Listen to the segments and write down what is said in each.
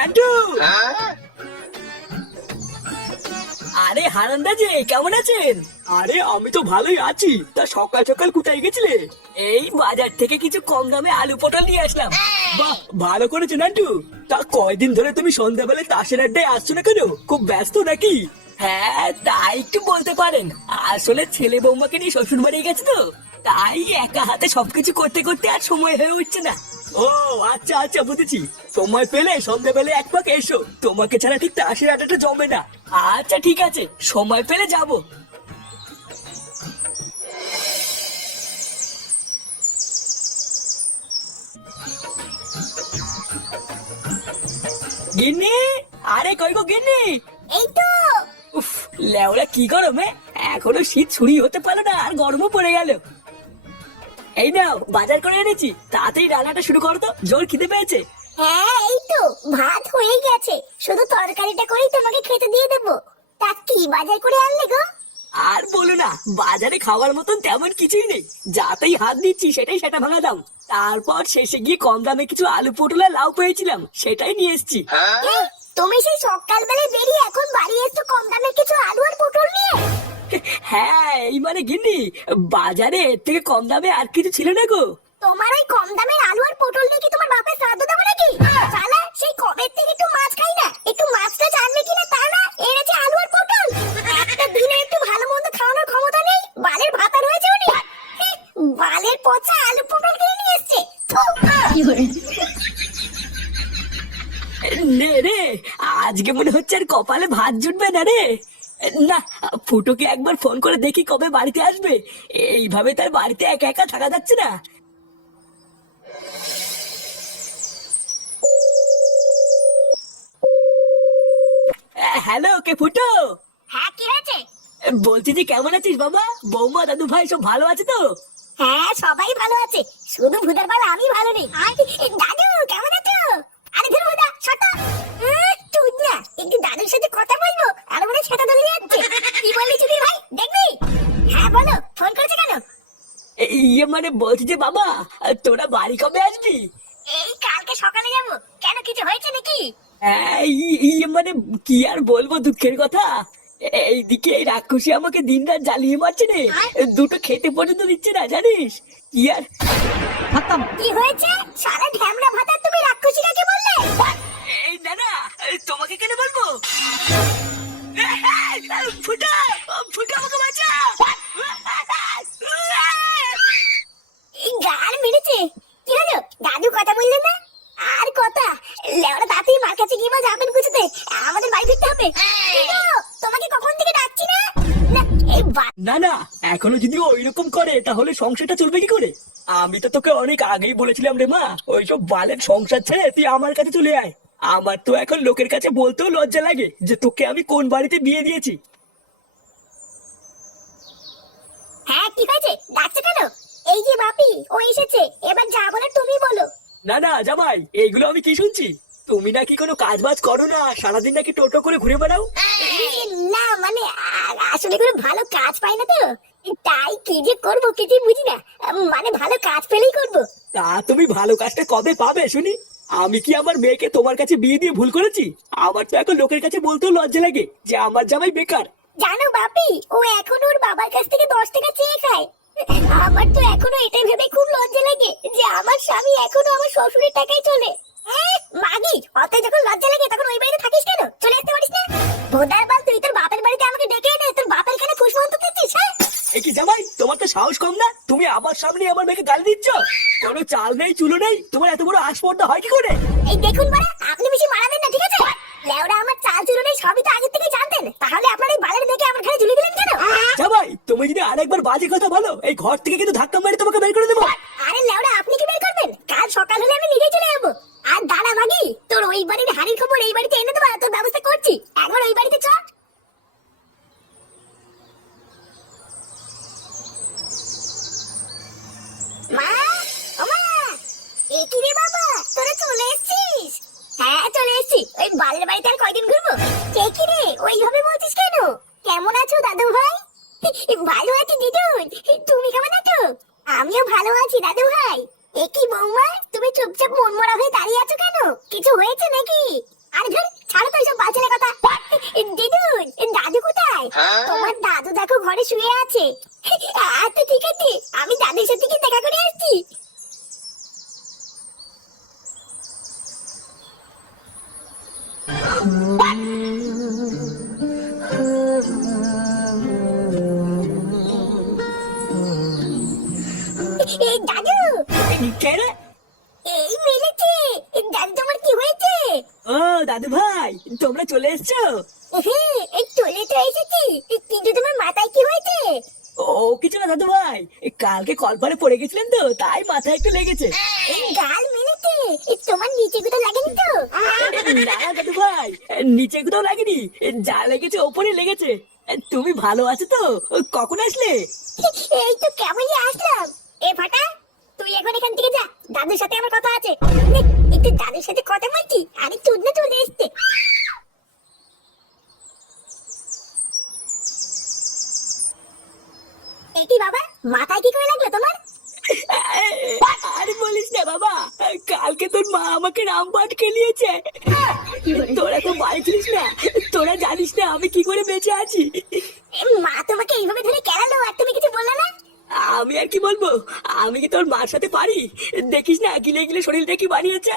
নান্টু। আরে হারান্দা যে কেমন আছেন? আরে আমি তো ভালোই আছি। তা সকাল সকাল কোথায় গেছিলে? এই বাজার থেকে কিছু কম দামে আলু পটল নিয়ে আসলাম। বাহ, ভালো করেছো নান্টু। তা কয়দিন ধরে তুমি সন্ধ্যাবেলায় তাসের আড্ডায় আসছো না কেন? খুব ব্যস্ত নাকি? হ্যাঁ, তাই একটু বলতে পারেন। আসলে ছেলে বৌমাকে নিয়ে শ্বশুর বাড়ি গেছে তো, তাই একা হাতে সবকিছু করতে করতে আর সময় হয়ে উঠছে না। ও আচ্ছা আচ্ছা, বুঝেছি। সময় পেলে সন্ধ্যাবেলা এক পাক এসো, তোমাকে ছাড়া ঠিক তাসের আড্ডাটা জমে না। আচ্ছা ঠিক আছে, সময় পেলে যাবো। গিন্নি, আরে কই গো গিন্নি? এই তো। উফ, লেওড়া কি গরমে, এখনো শীত ছুরি হতে পারলো না আর গরমও পড়ে গেল। এই নাও বাজার করে এনেছি, তাড়াতাড়ি রান্নাটা শুরু করো তো, জোর খিদে পেয়েছে। হ্যাঁ এই তো, ভাত হয়ে গেছে, শুধু তরকারিটা করেই তোমাকে খেতে দিয়ে দেবো। তা কি বাজার করে আনলে গো? আর বলো না, বাজারে খাওয়ার মতন তেমন কিছুই নেই। যাতেই হাত দিচ্ছি সেটাই সেটা ভাঙা দাম। তারপর শেষে গিয়ে কম দামে কিছু আলু পটল আর লাউ পেয়েছিলাম, সেটাই নিয়ে এসেছি। এই, তুমি সেই সকালবেলায় বেরিয়ে এখন বাড়ি এসছো কম দামের কিছু আলু আর পটল নিয়ে? হ্যাঁ, এই মানে গিন্নি, বাজারে এর থেকে কম দামে আর কিছু ছিল না গো। তোমার ওই কম দামের আলু আর পটল দিয়ে কি তোমার বাপের শ্রাদ্ধ দেবো নাকি? শালা, সেই কবে থেকে একটু মাছ খাই না, একটু মাছটা জানবে কিনা তা না, এনেছে আলু আর পটল। একটা দিনে একটু ভালো মন্দ খাওয়ানোর ক্ষমতা নেই, বালের ভাতার হয়েছে উনি। বালের পচা আলু পটল কিনে নিয়ে এসছে। নে রে, আজকে মনে হচ্ছে আর কপালে ভাত জুটবে না রে। না, ফুটোকে একবার ফোন করে দেখি কবে বাড়িতে আসবে। এইভাবে তার বাড়িতে একা একা থাকা যাচ্ছে না। হ্যালো, কে ফুটো? হ্যাঁ, কি হয়েছে? বলছি যে কেমন আছিস বাবা? বৌমা দাদু ভাই সব ভালো আছে তো? হ্যাঁ, সবাই ভালো আছে, শুধু ভুদার বাল আমি ভালো নেই। দাদু কেমন আছো? আরে ধর ভুদা, শত তুই না একটু দাদুর সাথে কথা বলবো, আর মনে সেটা ধরে যাচ্ছে। কি বললি চুদি ভাই, দেখবি? হ্যাঁ বলো, ফোন করেছে কেন? ইয়ে মানে বলছি যে বাবা, তোরা বাড়ি কবে আসবি? এই কালকে সকালে যাবো। কেন, কিছু হয়েছে নাকি? হ্যাঁ, ইয়ে মানে কি আর বলবো, দুঃখের কথা। এইদিকে এই রাক্ষসী আমাকে দিন রাত জ্বালিয়ে মারছে রে। দুটো খেতে পর্যন্ত দিচ্ছে না, জানিস? কি আর কি হয়েছে? সারা ঢ্যামড়া ভাতা তুমি রাক্ষসী কাকে বললে? এই না না, তোমাকে কেন বলবো? ফুটা, ফুটা আমাকে বাঁচা। এই গাল মেরেছে। কি হলো, দাদু কথা বললে না? আর কথা, লেওড়া তাতেই মার কাছে গিয়ে বা যাবেন খুঁজতে, আমাদের বাড়ি ফিরতে হবে। কি গো, তোমাকে কখন থেকে ডাকছি না? না, এই না না, এখনো যদি ওইরকম করে তাহলে সংসারটা চলবে কি করে? আমি তো তোকে অনেক আগেই বলেছিলাম রে মা, ওইসব বালের সংসার ছেড়ে তুই আমার কাছে চলে আয়। আমার তো এখন লোকের কাছে বলতেও লজ্জা লাগে যে তোকে আমি কোন বাড়িতে বিয়ে দিয়েছি। হ্যাঁ, কি হয়েছে, ডাকছো কেন? এই যে বাপি, ও এসেছে, এবার যা বলে তুমি বলো। না না জামাই, এইগুলো আমি কি শুনছি? তুমি নাকি কোনো কাজ বাজ করো না, সারাদিন নাকি টোটো করে ঘুরে বেড়াও। না মানে, আসলে কোনো ভালো কাজ পাই না তো, তাই কি যে করবো কিছুই বুঝি না। মানে ভালো কাজ পেলেই করবো। তা তুমি ভালো কাজটা কবে পাবে শুনি? আমি কি আমার মেয়েকে তোমার কাছে বিয়ে দিয়ে ভুল করেছি? আমার তো এখন লোকের কাছে বলতেও লজ্জা লাগে যে আমার জামাই বেকার। জানো বাপি, ও এখন ওর বাবার কাছ থেকে 10 টাকা চেয়ে খায়। আমার তো এখনো এটাই ভেবে খুব লজ্জা লাগে যে আমার স্বামী এখনো আমার শ্বশুরের টাকায় চলে। মাগি, অত যখন লজ্জা লাগে তখন ওই বাড়িতে থাকিস কেন? চলে আসতে পারিস না? ভোদার বাল, তুই তোর বাপের বাড়িতে আমাকে ডেকে এনে তোর বাপের কানে ফুসমন্ত দিচ্ছিস? হ্যাঁ, এই কি জামাই, তোমার তো সাহস কম না? তুমি আবার সামনে আমার মেয়েকে গালি দিচ্ছ। কোনো চাল নেই চুলো নেই, তোমার এত বড় আসপর্দা হয় কি করে? এই দেখুন বাড়া, আপনি বেশি মারাবেন না, ঠিক আছে? লেওড়া, আমার চাল চুলো নেই সবই তো আগে থেকে জানতেন, তাহলে আপনার এই বালের দেখে আমার ঘরে ঝুলি দিলেন কেন? জামাই, তুমি যদি আরেকবার বাজে কথা বলো, এই ঘর থেকে কিন্তু ধাক্কা মেরে তোমাকে বের করে দেবো। আরে লেওড়া, আপনি কি বের করবেন? কাল সকাল হলে আমি নিজেই চলে যাবো। আর দাঁড়া মাগি, তোর ওই বাড়ির হাড়ির খবর এই বাড়িতে এনে দেবো, তোর ব্যবস্থা করছি। একবার ওই বাড়িতে চ। মা, ও মা, এ কি রে বাবা, তোরা চলে এসেছিস? হ্যাঁ চলে এসেছি, ওই বালের বাড়িতে আর কয়দিন ঘুরবো। কে কি রে, ওইভাবে বলছিস কেন? কেমন আছো দাদু ভাই? ভালো আছি দিদুন, তুমি কেমন আছো? আমিও ভালো আছি দাদু ভাই। এ কি বৌমা, তুমি চুপচাপ মনমরা হয়ে দাঁড়িয়ে আছো কেন? কিছু হয়েছে নাকি? আরে ধর, ছাড়ো তো এইসব বাজে কথা। দিদুন, দাদু কোথায়? তোমার দাদু দেখো ঘরে শুয়ে আছে। আচ্ছা ঠিক আছে, আমি দাদুর সাথে কি দেখা করে আসছি। এই দাদু, কে রে? এই মিলেছে। দাদু তোমার কি হয়েছে? ও দাদু ভাই, তোমরা চলে এসছো? এই চলে তো এসেছি, কিন্তু তোমার মাথায় কি হয়েছে? ও কিছু না দাদু ভাই, কালকে কলপারে পড়ে গেছিলেন তো, তাই মাথায় একটু লেগেছে। গাল মেরেছে। তোমার নিচে কোথাও লাগেনি তো? না না দাদু ভাই, নিচে কোথাও লাগেনি, যা লেগেছে ওপরে লেগেছে। তুমি ভালো আছো তো? কখন আসলে? এই তো কেমনই আসলাম। এ ফাটা, তুই এখন এখান থেকে যা, দাদুর সাথে আমার কথা আছে। একটু দাদুর সাথে কথা বলছি, আরে চুদনা চলে এসছে। এই কি বাবা, মাথায় কি করে লাগলো তোমার? আরে বলিস না বাবা, কালকে তোর মা আমাকে রামপাট খেলিয়েছে। তোরা তো বাড়ি ছিলিস না, তোরা জানিস না আমি কি করে বেঁচে আছি। মা তোমাকে এইভাবে ধরে কেলালো আর তুমি কিছু বললে না? আমি আর কি বলবো, আমি কি তোর মার সাথে পারি? দেখিস না গিলে গিলে শরীরটা কি বানিয়েছে।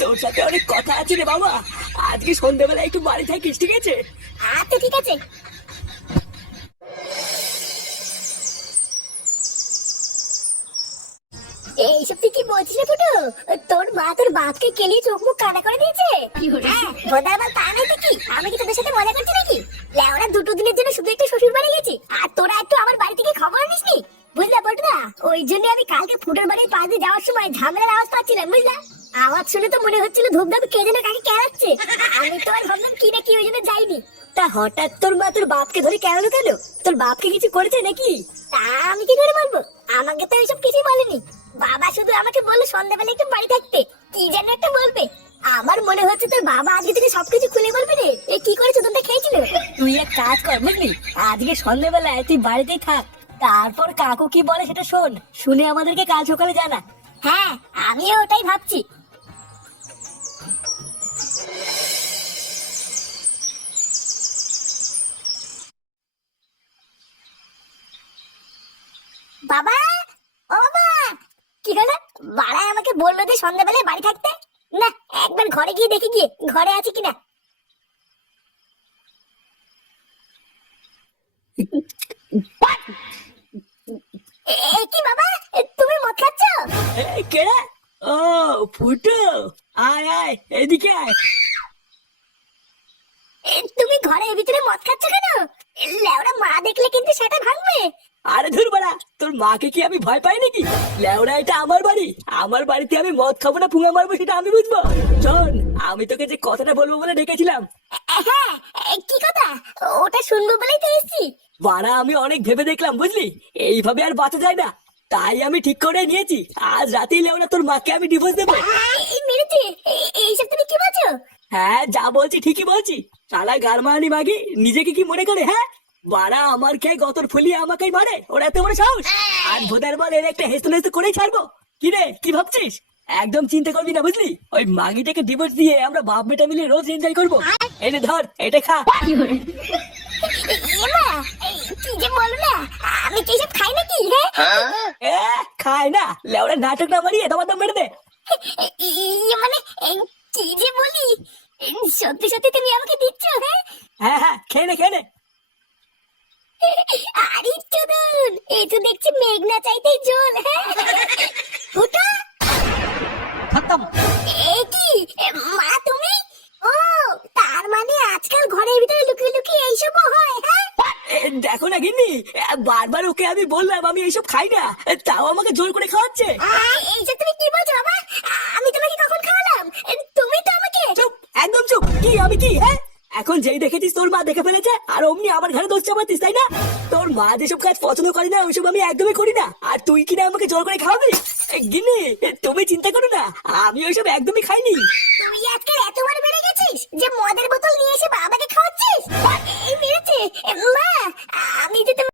তোর সাথে অনেক কথা আছে রে বাবা, আজকে সন্ধ্যাবেলা একটু বাড়ি থাকিস, ঠিক আছে? আচ্ছা ঠিক আছে। এইসব তুই কি বলছিস রে ফুটো? তোর মা তোর বাপকে কেলিয়ে চোখ মুখ কানা করে দিয়েছে? হ্যাঁ, ভোদার বাল তা নয় তো কি? আমি কি তোদের সাথে মজা করছি নাকি? লেওরা 2 দিনের জন্য শুধু একটু শ্বশুর বাড়ি গেছি, আর তোরা একটু আমার বাড়ি থেকে খবর নিসনি? বুঝলা বটনা? ওই জন্য আমি কালকে ফুটোর বাড়ির পাশ দিয়ে যাওয়ার সময় ঝামেলার আওয়াজ পাচ্ছিলাম, বুঝলা? আওয়াজ শুনে তো মনে হচ্ছিল ধূপধাপ কে যেন কাকে কেলাচ্ছে। আমি তো আর ভাবলাম কি না কি, ওই জন্য যাইনি। তা হঠাৎ তোর মা তোর বাপকে ধরে কেন কেন? তোর বাপকে কিছু করেছে নাকি? তা আমি কি করে বলবো? আমাকে তো এইসব কিছুই বলেনি। বাবা শুধু আমাকে বললো সন্ধ্যাবেলা একটু বাড়ি থাকতে, কি যেন একটা বলবে। আমার মনে হচ্ছে তোর বাবা আজকে থেকে সবকিছু খুলে বলবে রে। এ কি করেছো, তোমরা খেয়েছিল? তুই এক কাজ কর বুঝলি, আজকে সন্ধ্যাবেলায় তুই বাড়িতেই থাক, তারপর কাকু কি বলে সেটা শোন, শুনে আমাদেরকে কাল সকালে জানা। হ্যাঁ, আমিও ওটাই ভাবছি। বাবা, ও বাবা, কি হলো? বাড়ায় আমাকে বললো যে সন্ধ্যাবেলায় বাড়ি থাকতে। না, একবার ঘরে গিয়ে দেখি গিয়ে ঘরে আছে কিনা। কি বাবা, তুমি মদ খাচ্ছ? কেডা? ও ফুটো, আয় আয় এদিকে আয়। তুমি ঘরের ভিতরে মদ খাচ্ছ কেন? লেওরা মা দেখলে কিন্তু সেটা ভাঙবে। আরে ধুর বাড়া, তোর মাকে কি আমি ভয় পাই নাকি? লেওরা এটা আমার বাড়ি, আমার বাড়িতে আমি মদ খাবো না পুঙা মারবো সেটা আমি বুঝবো। শোন, আমি তোকে যে কথাটা বলবো বলে ডেকেছিলাম। হ্যাঁ, কি কথা? ওটা শুনবো বলেই তো এসেছি। বাড়া আমি অনেক ভেবে দেখলাম বুঝলি, এইভাবে আর বাঁচা যায় না, তাই আমি ঠিক করে নিয়েছি আজ রাতেই লেওরা তোর মাকে আমি ডিভোর্স দেবো। মেরেছে? এইসব তুমি কি বলছো? হ্যাঁ যা বলছি ঠিকই বলছি। শালা গারমানি মাগি নিজেকে কি মনে করে? হ্যাঁ, বাড়া আমার খেয়ে গতর ফুলিয়ে আমাকেই মারে, ওরা এত বড় সাহস। আর ভোদার বল এর একটা হেস্তু নেস্তু করেই ছাড়বো। কি রে, কি ভাবছিস? একদম চিন্তা করবি না বুঝলি, ওই মাগিটাকে ডিভোর্স দিয়ে আমরা বাপ বেটা মিলে রোজ এনজয় করবো। এনে ধর, এটা খা। এমা, কি যে বলো না, আমি কি সব খাই নাকি? হ্যাঁ, খায় না, লেওরা নাটক না মারিয়ে তোমার দম মেরে দে। মানে কি যে বলি, সত্যি সত্যি তুমি আমাকে দিচ্ছ? হ্যাঁ হ্যাঁ হ্যাঁ, খেয়ে নে খেয়ে নে। আরে চোদন, এই তো দেখছি মেঘনা চাইতেই জল। হ্যাঁ, ফুটো, খতম। এ কি মা তুমি? ও, তার মানে আজকাল ঘরের ভিতরে লুকিয়ে লুকিয়ে এইসব হয়? হ্যাঁ, দেখো না গিন্নি, বারবার ওকে আমি বললাম আমি এইসব খাই না, তাও আমাকে জোর করে খাওয়াচ্ছে। এইসব তুমি কি বলছো বাবা? আমি তোমাকে কখন খাওয়ালাম? তুমি তো আমাকে। চুপ, একদম চুপ। কি আমি কি? হ্যাঁ, এখন যেই দেখেছিস তোর মা দেখে ফেলেছে আর অমনি আমার ঘরে দোষ চাপাতিস, তাই না? তোর মা যেসব কাজ পছন্দ করে না ওইসব আমি একদমই করি না, আর তুই কিনা আমাকে জোর করে খাওয়াবি? গিন্নি তুমি চিন্তা করো না, আমি ওইসব একদমই খাইনি। তুই আজকাল এতবার বেড়ে গেছিস যে মদের